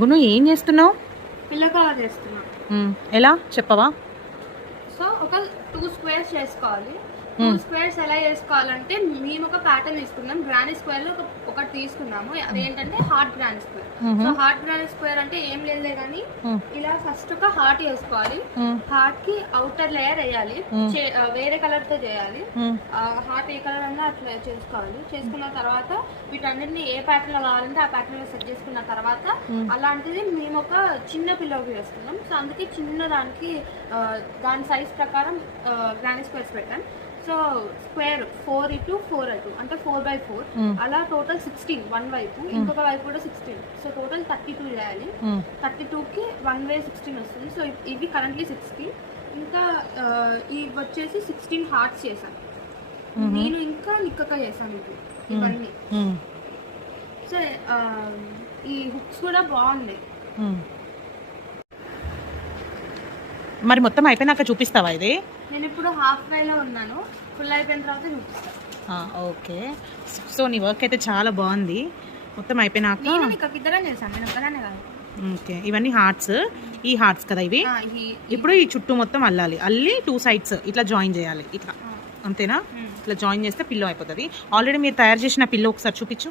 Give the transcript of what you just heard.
గును ఏం చేస్తున్నావు? Pillow cover చేస్తున్నా. ఎలా చెప్పవా? సో ఒక 2 స్క్వేర్స్ చేసుకోవాలి. 2 స్క్వేర్స్ ఎలా చేసుకోవాలంటే మేము ఒక ప్యాటర్న్ తీసుకున్నాం. గ్రానీ స్క్వేర్ లో ఒకటి తీసుకున్నాము. అదేంటంటే heart granny square. So heart granny square అంటే ఏం లేదు కానీ ఇలా ఫస్ట్ ఒక హార్ట్ వేసుకోవాలి. హార్ట్ కి అవుటర్ లేయర్ వేయాలి. వేరే కలర్ తో చేయాలి. హార్ట్ ఏ కలర్ అన్నా అట్లా చేసుకోవాలి. చేసుకున్న తర్వాత వీటన్నిటిని ఏ ప్యాటర్న్ లో కావాలంటే ఆ ప్యాటర్న్ లో సెట్ చేసుకున్న తర్వాత అలాంటిది మేము ఒక చిన్న పిల్లోకి వేస్తున్నాం. సో అందుకే చిన్న దానికి దాని సైజ్ ప్రకారం గ్రానీ స్క్వేర్స్ పెట్టాం. సో స్క్వేర్ 4 ఇటు 4 అటు అంటే 4/4 అలా టోటల్ 16 వన్ వైపు, ఇంకొక వైపు కూడా 16. సో టోటల్ 32 చేయాలి. 32కి 1 way 16 వస్తుంది. సో ఇవి కరెంట్లీ 60. ఇంకా ఇవి వచ్చేసి 16 హార్ట్స్ చేశాను నేను. ఇంకా నిక్కక చేశాను ఇవన్నీ. సో ఈ హుక్స్ కూడా బాగున్నాయి. మరి మొత్తం అయిపోయినాక చూపిస్తావా ఇది? నేను ఇప్పుడు హాఫ్ వేలో ఉన్నాను. ఫుల్ అయిపోయిన తర్వాత చూపిస్తాను. ఓకే. సో నీ వర్క్ అయితే చాలా బాగుంది. మొత్తం అయిపోయినాక ఇద్దరం చేశాను, నేను ఒక్కదానే కాదు. ఓకే, ఇవన్నీ హార్ట్స్. ఈ హార్ట్స్ కదా ఇవి. ఇప్పుడు ఈ చుట్టూ మొత్తం అల్లి 2 sides ఇట్లా జాయిన్ చేయాలి. ఇట్లా అంతేనా? ఇట్లా జాయిన్ చేస్తే పిల్లో అయిపోతుంది. ఆల్రెడీ మీరు తయారు చేసిన పిల్లో ఒకసారి చూపించు.